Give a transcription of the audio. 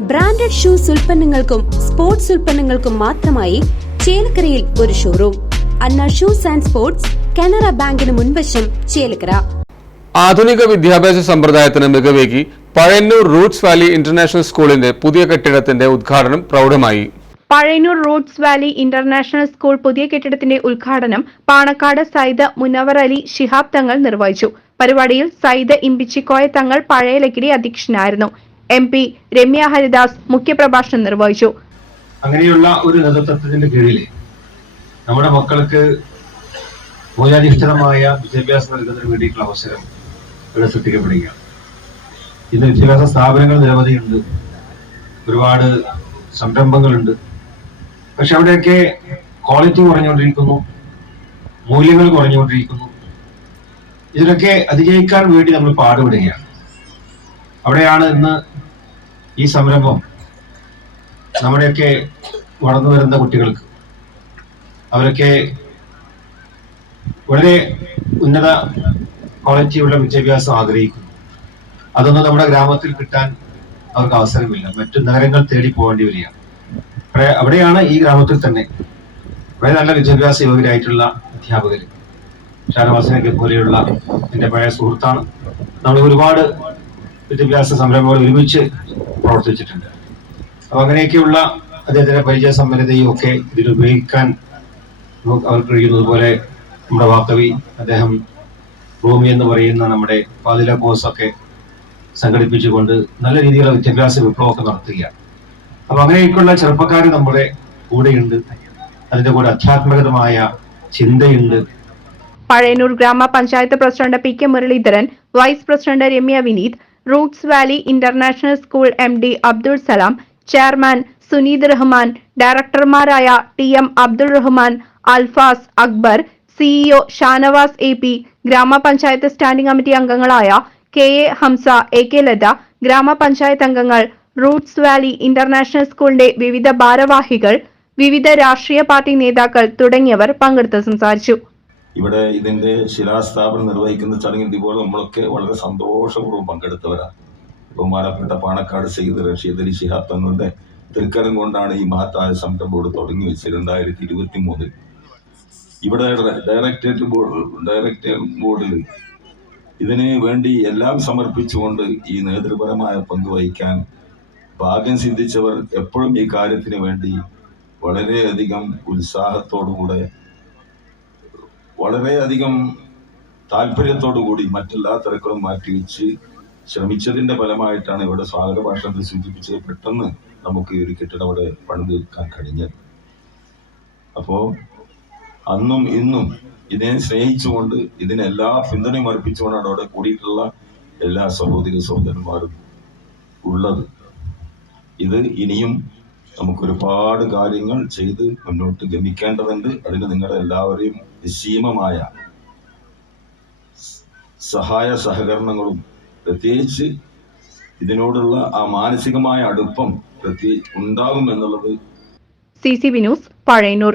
Branded shoes ഉൽപ്പന്നങ്ങൾക്കും sports ഉൽപ്പന്നങ്ങൾക്കും മാത്രമായി ചേലക്കരയിൽ ഒരു showroom Anna shoes and sports Canara ബാങ്കിന് മുൻവശം ചേലക്കര. ആധുനിക വിദ്യാഭ്യാസ സമ്പ്രദായത്തിന് മികവേകി പഴയന്നൂർ റൂട്ട്സ് വാലി ഇന്റർനാഷണൽ സ്കൂളിന്റെ പുതിയ കെട്ടിടത്തിന്റെ ഉദ്ഘാടനം പ്രൗഢമായി. Pazhayannur roots valley international school പുതിയ കെട്ടിടത്തിന്റെ ഉദ്ഘാടനം പാണക്കാട് സൈദ മുനവർ അലി ശിഹാബ് തങ്ങൾ നിർവഹിച്ചു. പരിപാടിയിൽ സൈദ ഇമ്പിച്ചിക്കോയ തങ്ങൾ പഴയലക്കിടി അധ്യക്ഷനായിരുന്നു. എം പി രമ്യ ഹരിദാസ് മുഖ്യപ്രഭാഷണം നിർവഹിച്ചു. അങ്ങനെയുള്ള ഒരു നേതൃത്വത്തിന്റെ കീഴിൽ നമ്മുടെ മക്കൾക്ക് മൂല്യാധിഷ്ഠിതമായ വിദ്യാഭ്യാസം നൽകുന്നതിന് വേണ്ടിയിട്ടുള്ള അവസരം ഇവിടെ സൃഷ്ടിക്കപ്പെടുകയാണ്. ഇന്ന് വിദ്യാഭ്യാസ സ്ഥാപനങ്ങൾ നിരവധിയുണ്ട്. ഒരുപാട് സംരംഭങ്ങളുണ്ട്. പക്ഷെ അവിടെയൊക്കെ ക്വാളിറ്റി കുറഞ്ഞുകൊണ്ടിരിക്കുന്നു. മൂല്യങ്ങൾ കുറഞ്ഞുകൊണ്ടിരിക്കുന്നു. ഇതിനൊക്കെ അതിജയിക്കാൻ വേണ്ടി നമ്മൾ പാടുപെടുകയാണ്. അവിടെയാണ് ഇന്ന് ഈ സംരംഭം നമ്മുടെയൊക്കെ വളർന്നു വരുന്ന കുട്ടികൾക്ക് അവരൊക്കെ വളരെ ഉന്നത ക്വാളിറ്റിയുള്ള വിദ്യാഭ്യാസം ആഗ്രഹിക്കുന്നു. അതൊന്നും നമ്മുടെ ഗ്രാമത്തിൽ കിട്ടാൻ അവർക്ക് അവസരമില്ല. മറ്റു നഗരങ്ങൾ തേടി പോകേണ്ടി വരികയാണ്. അവിടെയാണ് ഈ ഗ്രാമത്തിൽ തന്നെ വളരെ നല്ല വിദ്യാഭ്യാസ യോഗ്യരായിട്ടുള്ള അധ്യാപകർ ഷാനവാസനൊക്കെ പോലെയുള്ള എന്റെ പഴയ സുഹൃത്താണ്. നമ്മൾ ഒരുപാട് വിദ്യാഭ്യാസ സംരംഭങ്ങൾ ഒരുമിച്ച് പ്രവർത്തിച്ചിട്ടുണ്ട്. അപ്പൊ അങ്ങനെയൊക്കെയുള്ള അദ്ദേഹത്തിന്റെ പരിചയ സമ്പന്നതയും ഒക്കെ ഇതിൽ ഉപയോഗിക്കാൻ അവർക്ക് കഴിയുന്നത് പോലെ നമ്മുടെ വാക്കവി അദ്ദേഹം ഭൂമി എന്ന് പറയുന്ന നമ്മുടെ പാതില കോഴ്സൊക്കെ സംഘടിപ്പിച്ചുകൊണ്ട് നല്ല രീതിയിലുള്ള വിദ്യാഭ്യാസ വിപ്ലവമൊക്കെ നടത്തുകയാണ്. അപ്പൊ അങ്ങനെയൊക്കെയുള്ള ചെറുപ്പക്കാർ നമ്മുടെ കൂടെയുണ്ട്. അതിന്റെ കൂടെ അധ്യാത്മകതമായ ചിന്തയുണ്ട്. പഴയന്നൂർ ഗ്രാമപഞ്ചായത്ത് president P K Muraleedharan vice president Ramya Vineeth roots valley international school M D Abdul Salam chairman Suneed Rahman ഡയറക്ടർമാരായ T M Abdul Rahman Alfas Akbar CEO Shanavas A P ഗ്രാമപഞ്ചായത്ത് സ്റ്റാൻഡിംഗ് കമ്മിറ്റി അംഗങ്ങളായ K A Hamza A K Latha ഗ്രാമപഞ്ചായത്ത് അംഗങ്ങൾ Roots Valley international സ്കൂളിന്റെ വിവിധ ഭാരവാഹികൾ വിവിധ രാഷ്ട്രീയ party നേതാക്കൾ തുടങ്ങിയവർ പങ്കെടുത്ത് സംസാരിച്ചു. ഇവിടെ ഇതിന്റെ ശിലാസ്ഥാപനം നിർവഹിക്കുന്ന ചടങ്ങിൽ ഇതുപോലെ നമ്മളൊക്കെ വളരെ സന്തോഷപൂർവം പങ്കെടുത്തവരാണ്. ബഹുമാനപ്പെട്ട പാണക്കാട് സെയ്ദ് റഷീദ് അലി ശിഹാബ് തങ്ങളുടെ തൃക്കരം കൊണ്ടാണ് ഈ മഹത്തായ സംരംഭം ഇവിടെ തുടങ്ങി വെച്ചത് രണ്ടായിരത്തി ഇരുപത്തി മൂന്നിൽ ഇവിടെ ഡയറക്ടറേറ്റ് ബോർഡ് ഡയറക്ടറേറ്റ് ബോർഡിൽ ഇതിന് വേണ്ടി എല്ലാം സമർപ്പിച്ചുകൊണ്ട് ഈ നേതൃപരമായ പങ്ക് വഹിക്കാൻ ഭാഗ്യം സിദ്ധിച്ചവർ എപ്പോഴും ഈ കാര്യത്തിന് വേണ്ടി വളരെയധികം ഉത്സാഹത്തോടുകൂടെ വളരെയധികം താല്പര്യത്തോടു കൂടി മറ്റെല്ലാ തിരക്കുകളും മാറ്റിവെച്ച് ശ്രമിച്ചതിന്റെ ഫലമായിട്ടാണ് ഇവിടെ സ്വാഗത ഭാഷണത്തിൽ സൂചിപ്പിച്ചത് പെട്ടെന്ന് നമുക്ക് ഈ ഒരു കെട്ടിടം അവിടെ പണിത് കഴിഞ്ഞത്. അപ്പോ അന്നും ഇന്നും ഇതിനെ സ്നേഹിച്ചുകൊണ്ട് ഇതിനെല്ലാ പിന്തുണയും അർപ്പിച്ചുകൊണ്ടാണ് അവിടെ കൂടിയിട്ടുള്ള എല്ലാ സഹോദരി സഹോദരന്മാരും ഉള്ളത്. ഇത് ഇനിയും നമുക്ക് ഒരുപാട് കാര്യങ്ങൾ ചെയ്ത് മുന്നോട്ട് ഗമിക്കേണ്ടതുണ്ട്. അതിന് നിങ്ങളുടെ എല്ലാവരെയും നിസ്സീമമായ സഹായ സഹകരണങ്ങളും പ്രത്യേകിച്ച് ഇതിനോടുള്ള ആ മാനസികമായ അടുപ്പം പ്രത്യേക ഉണ്ടാകും എന്നുള്ളത് C C V news Pazhayannur.